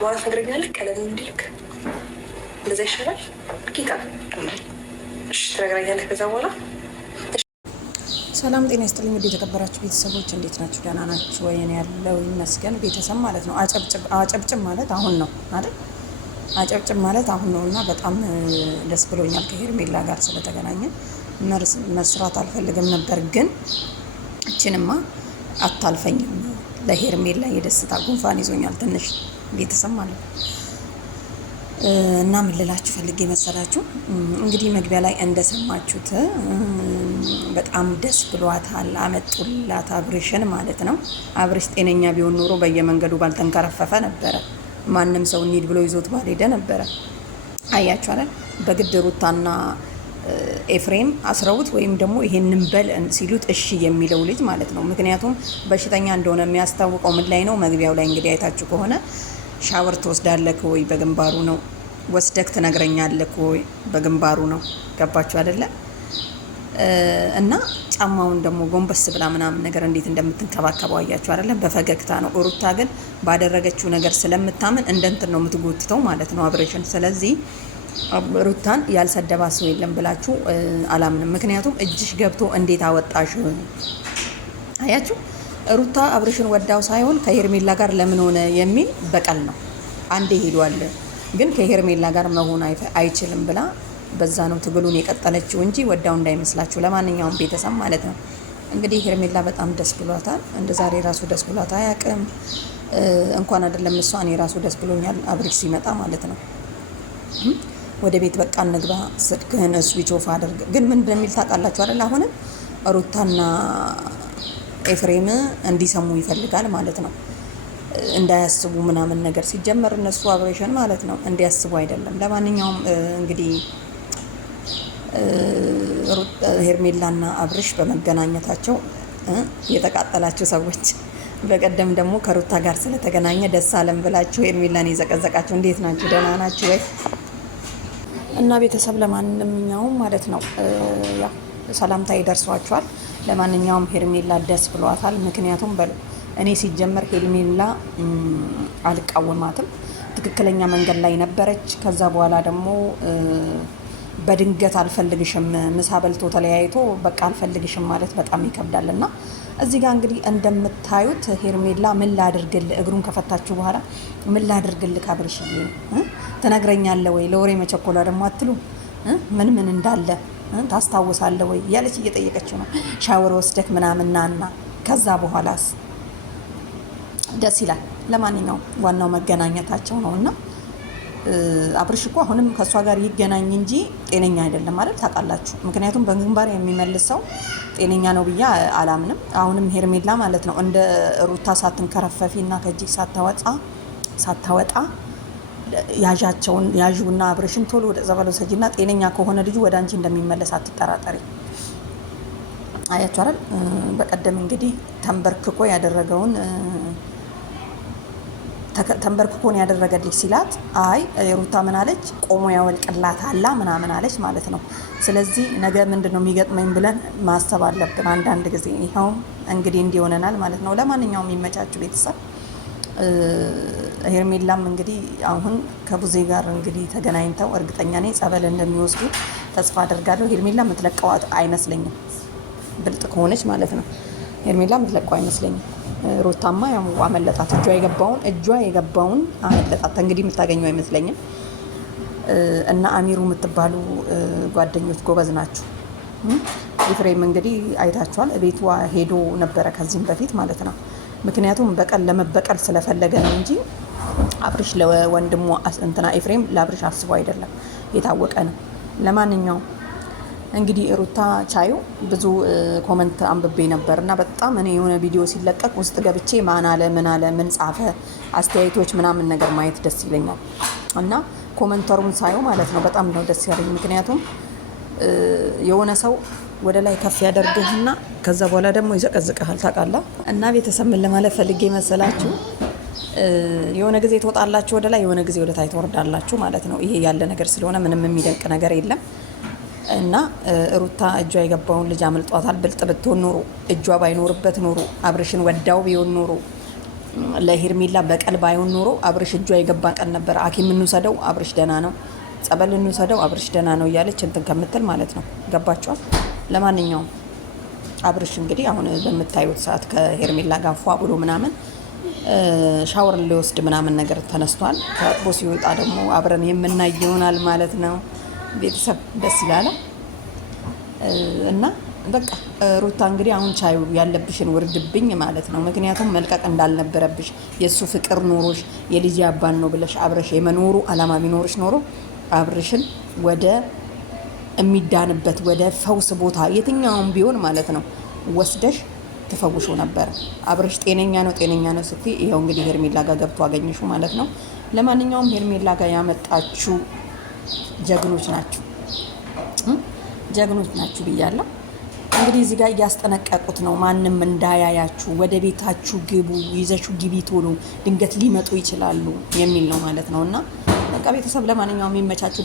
ማለት ነግረኛለህ። ቀለል እንዲልክ እንደዛ ይሻላል ጌታ። እሺ ትነግረኛለህ ከዛ በኋላ። ሰላም ጤና ይስጥልኝ። ውድ የተከበራችሁ ቤተሰቦች እንዴት ናችሁ? ደህና ናችሁ ወይ? እኔ ያለው ይመስገን። ቤተሰብ ማለት ነው አጨብጭብ ማለት አሁን ነው አይደል? አጨብጭብ ማለት አሁን ነው እና በጣም ደስ ብሎኛል ከሄርሜላ ጋር ስለተገናኘ። መስራት አልፈልግም ነበር ግን እችንማ አታልፈኝም። ለሄርሜላ የደስታ ጉንፋን ይዞኛል ትንሽ ቤተሰብ ማለት ነው። እና ምን ልላችሁ ፈልጌ መሰላችሁ፣ እንግዲህ መግቢያ ላይ እንደሰማችሁት በጣም ደስ ብሏታል። አመጡላት አብርሽን ማለት ነው። አብርሽ ጤነኛ ቢሆን ኖሮ በየመንገዱ ባልተንከረፈፈ ነበረ። ማንም ሰው እንሂድ ብሎ ይዞት ባልሄደ ነበረ። አያችሁ አይደል? በግድ ሩታና ኤፍሬም አስረውት ወይም ደግሞ ይሄንን በል ሲሉት እሺ የሚለው ልጅ ማለት ነው። ምክንያቱም በሽተኛ እንደሆነ የሚያስታውቀው ምን ላይ ነው? መግቢያው ላይ እንግዲህ አይታችሁ ከሆነ ሻወር ትወስዳለህ ወይ በግንባሩ ነው፣ ወስደክ ትነግረኛለህ ወይ በግንባሩ ነው። ገባችሁ አይደለ? እና ጫማውን ደግሞ ጎንበስ ብላ ምናምን ነገር እንዴት እንደምትንከባከበው አያችሁ አይደለ? በፈገግታ ነው። ሩታ ግን ባደረገችው ነገር ስለምታምን እንደንትን ነው የምትጎትተው ማለት ነው አብርሽን። ስለዚህ ሩታን ያልሰደባ ሰው የለም ብላችሁ አላምንም። ምክንያቱም እጅሽ ገብቶ እንዴት አወጣሽ? አያችሁ ሩታ አብርሽን ወዳው ሳይሆን ከሄርሜላ ጋር ለምን ሆነ የሚል በቀል ነው። አንዴ ሄዷል ግን ከሄርሜላ ጋር መሆን አይችልም ብላ በዛ ነው ትግሉን የቀጠለችው እንጂ ወዳው እንዳይመስላችሁ። ለማንኛውም ቤተሰብ ማለት ነው እንግዲህ ሄርሜላ በጣም ደስ ብሏታል። እንደ ዛሬ ራሱ ደስ ብሏት አያውቅም። እንኳን አይደለም እሷ፣ እኔ ራሱ ደስ ብሎኛል አብርሽ ሲመጣ ማለት ነው። ወደ ቤት በቃ እንግባ፣ ስልክህን ስዊች ኦፍ አድርግ። ግን ምን እንደሚል ታውቃላችሁ አይደል? አሁንም ሩታና ኤፍሬም እንዲሰሙ ይፈልጋል ማለት ነው። እንዳያስቡ ምናምን ነገር ሲጀመር እነሱ አብሬሽን ማለት ነው እንዲያስቡ አይደለም። ለማንኛውም እንግዲህ ሄርሜላና አብርሽ በመገናኘታቸው የተቃጠላችሁ ሰዎች፣ በቀደም ደግሞ ከሩታ ጋር ስለተገናኘ ደስ አለም ብላችሁ ሄርሜላን የዘቀዘቃችሁ እንዴት ናችሁ? ደህና ናችሁ ወይ? እና ቤተሰብ ለማንኛውም ማለት ነው ያው ሰላምታ ይደርሷቸዋል። ለማንኛውም ሄርሜላ ደስ ብሏታል። ምክንያቱም እኔ ሲጀመር ሄርሜላ አልቃወማትም፣ ትክክለኛ መንገድ ላይ ነበረች። ከዛ በኋላ ደግሞ በድንገት አልፈልግሽም፣ ምሳ በልቶ ተለያይቶ በቃ አልፈልግሽም ማለት በጣም ይከብዳል። እና እዚህ ጋር እንግዲህ እንደምታዩት ሄርሜላ ምን ላድርግልህ፣ እግሩን ከፈታችሁ በኋላ ምን ላድርግልህ አብርሽዬ ትነግረኛለህ ወይ? ለወሬ መቸኮላ ደግሞ አትሉ ምን ምን እንዳለ ታስታውሳለህ ወይ እያለች እየጠየቀችው ነው። ሻወር ወስደክ ምናምን ናና ከዛ በኋላስ ደስ ይላል። ለማንኛውም ዋናው መገናኘታቸው ነው። እና አብርሽ እኮ አሁንም ከእሷ ጋር ይገናኝ እንጂ ጤነኛ አይደለም ማለት ታውቃላችሁ። ምክንያቱም በግንባር የሚመልስ ሰው ጤነኛ ነው ብዬ አላምንም። አሁንም ሄርሜላ ማለት ነው እንደ ሩታ ሳትንከረፈፊ እና ከእጅግ ሳታወጣ ያዥውና አብርሽን ቶሎ ወደ ጸበል ወሰጂና ጤነኛ ከሆነ ልጁ ወደ አንቺ እንደሚመለስ አትጠራጠሪ። አያችሁ አይደል? በቀደም እንግዲህ ተንበርክኮን ያደረገልሽ ሲላት አይ ሩታ ምን አለች? ቆሞ ያወልቅላት አላ ምናምን አለች ማለት ነው። ስለዚህ ነገ ምንድነው የሚገጥመኝ ብለን ማሰብ አለብን አንዳንድ ጊዜ። ይኸው እንግዲህ እንዲሆነናል ማለት ነው። ለማንኛውም የሚመቻችሁ ቤተሰብ ሄርሜላም እንግዲህ አሁን ከቡዜ ጋር እንግዲህ ተገናኝተው እርግጠኛ ነኝ ጸበል እንደሚወስዱ ተስፋ አደርጋለሁ። ሄርሜላ የምትለቀው አይመስለኝም፣ ብልጥ ከሆነች ማለት ነው። ሄርሜላ የምትለቀው አይመስለኝም። ሩታማ ያው አመለጣት፣ እጇ የገባውን አመለጣት። እንግዲህ የምታገኘው አይመስለኝም። እና አሚሩ የምትባሉ ጓደኞች ጎበዝ ናችሁ። ኤፍሬም እንግዲህ አይታችኋል፣ ቤቷ ሄዶ ነበረ ከዚህም በፊት ማለት ነው። ምክንያቱም በቀል ለመበቀል ስለፈለገ ነው እንጂ አብርሽ ለወንድሙ እንትና ኤፍሬም ለአብርሽ አስቦ አይደለም፣ የታወቀ ነው። ለማንኛውም እንግዲህ ሩታ ቻዩ ብዙ ኮመንት አንብቤ ነበር እና በጣም እኔ የሆነ ቪዲዮ ሲለቀቅ ውስጥ ገብቼ ማን አለ ምን ጻፈ አስተያየቶች ምናምን ነገር ማየት ደስ ይለኛል። እና ኮመንተሩን ሳየው ማለት ነው በጣም ነው ደስ ያለኝ። ምክንያቱም የሆነ ሰው ወደ ላይ ከፍ ያደርግህና ከዛ በኋላ ደግሞ ይዘቀዝቅሃል ታውቃለህ። እና ቤተሰብ ምን ለማለት ፈልጌ መሰላችሁ፣ የሆነ ጊዜ ትወጣላችሁ ወደ ላይ፣ የሆነ ጊዜ ወደ ታች ትወርዳላችሁ ማለት ነው። ይሄ ያለ ነገር ስለሆነ ምንም የሚደንቅ ነገር የለም። እና ሩታ እጇ የገባውን ልጅ አመልጧታል። ብልጥ ብትሆን ኖሮ እጇ ባይኖርበት ኖሮ አብርሽን ወዳው ቢሆን ኖሮ ለሄርሜላ በቀል ባይሆን ኖሮ አብርሽ እጇ የገባ ቀን ነበር። ሐኪም እንውሰደው አብርሽ ደህና ነው፣ ጸበል እንውሰደው አብርሽ ደህና ነው እያለች እንትን ከምትል ማለት ነው። ገባችኋል? ለማንኛውም አብርሽ እንግዲህ አሁን በምታዩት ሰዓት ከሄርሜላ ጋር ፏ ብሎ ምናምን ሻወር ሊወስድ ምናምን ነገር ተነስቷል። ከቦ ሲወጣ ደግሞ አብረን የምናይ ይሆናል ማለት ነው። ቤተሰብ ደስ ይላል እና በቃ ሩታ እንግዲህ አሁን ቻዩ ያለብሽን ውርድብኝ ማለት ነው። ምክንያቱም መልቀቅ እንዳልነበረብሽ የእሱ ፍቅር ኖሮሽ የልጅ አባን ነው ብለሽ አብረሽ የመኖሩ አላማ ቢኖርሽ ኖሮ አብርሽን ወደ የሚዳንበት ወደ ፈውስ ቦታ የትኛውም ቢሆን ማለት ነው ወስደሽ ትፈውሹ ነበር። አብርሽ ጤነኛ ነው ስትይ ይኸው እንግዲህ ሄርሜላ ጋር ገብቶ አገኘሹ ማለት ነው። ለማንኛውም ሄርሜላ ጋር ያመጣችሁ ጀግኖች ናችሁ ብያለሁ። እንግዲህ እዚህ ጋር እያስጠነቀቁት ነው። ማንም እንዳያያችሁ ወደ ቤታችሁ ግቡ፣ ይዘችሁ ግቢ ቶሎ፣ ድንገት ሊመጡ ይችላሉ የሚል ነው ማለት ነው። እና በቃ ቤተሰብ ለማንኛውም የሚመቻችሁ